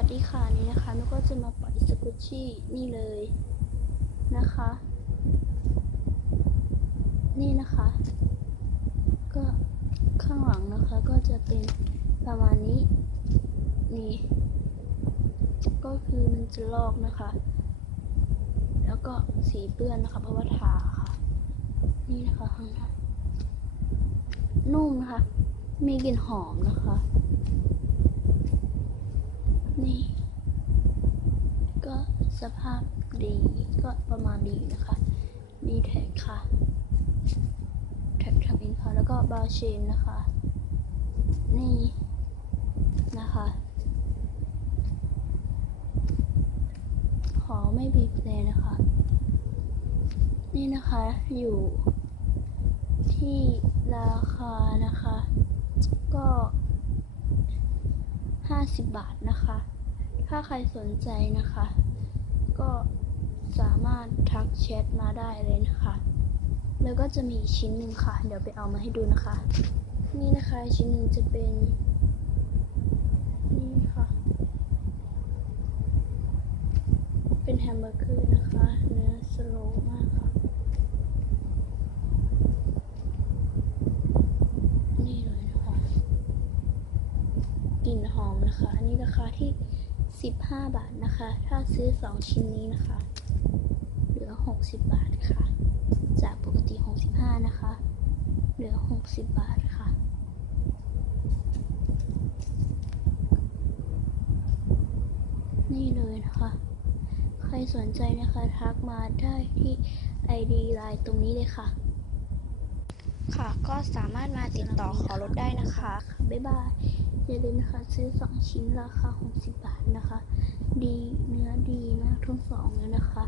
สวัสดีค่ะนี่นะคะนุกก็จะมาปล่อยสกุชชี่นี่เลยนะคะ นี่นะคะ ก็ข้างหลังนะคะก็จะเป็นประมาณนี้นี่ก็คือมันจะลอกนะคะ แล้วก็สีเปื้อนนะคะ เพราะว่าทาค่ะ นี่นะคะข้างในนุ่มนะคะ มีกลิ่นหอมนะคะ นี่ ก็ สภาพดีก็ประมาณดีนะคะ มีแท็กค่ะแท็กทำเองค่ะแล้วก็บาเชนนะคะ นี่นะคะขอไม่บีบเลยนะคะ นี่นะคะอยู่ที่ราคานะคะ ก็50 บาทนะคะ ถ้าใครสนใจนะคะ ก็สามารถทักแชทมาได้เลยนะคะ แล้วก็จะมีชิ้นหนึ่งค่ะ เดี๋ยวไปเอามาให้ดูนะคะ นี่นะคะชิ้นหนึ่งจะเป็นนี่ค่ะ เป็นแฮมเบอร์เกอร์นะคะเนื้อสโลว์มากค่ะนี่เลยนะคะกลิ่นหอมนะคะ อันนี้ราคาที่ 15 บาทนะคะ ถ้าซื้อ 2 ชิ้นนี้นะคะ เหลือ 60 บาทค่ะ จากปกติ 65 นะคะ เหลือ 60 บาทค่ะ นี่เลยนะคะ ใครสนใจนะคะทักมาได้ที่ ID ไลน์ตรงนี้เลยค่ะ ค่ะก็สามารถมาติดต่อขอลดได้นะคะ บ๊ายบาย อย่าลืมนะคะซื้อสองชิ้นราคาหกสิบบาทนะคะ ดีเนื้อดีมากทั้งสองเลยนะคะ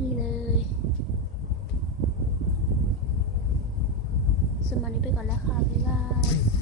นี่เลยสำหรับวันนี้ไปก่อนแล้วค่ะบ๊ายบาย